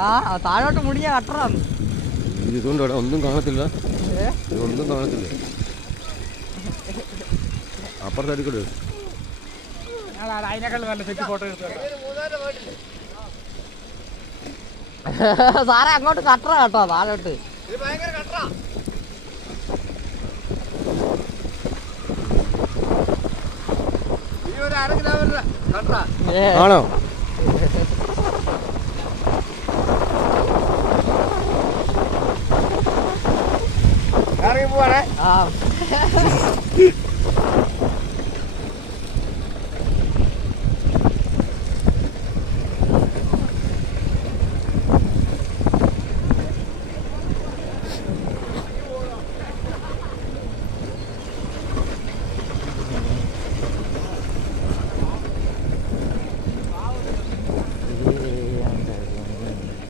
ആ താഴോട്ട് മുടിഞ്ഞ കട്ടറാണ്. ഇതുകൊണ്ട് ഒന്നും കാണത്തില്ല, ഒന്നും കാണത്തില്ല. അപ്പുറത്തെ കൂടെ സാറേ അങ്ങോട്ട് കട്ടറ കേട്ടോ താഴോട്ട്. ആണോ? ഇറങ്ങി പോവാണേ.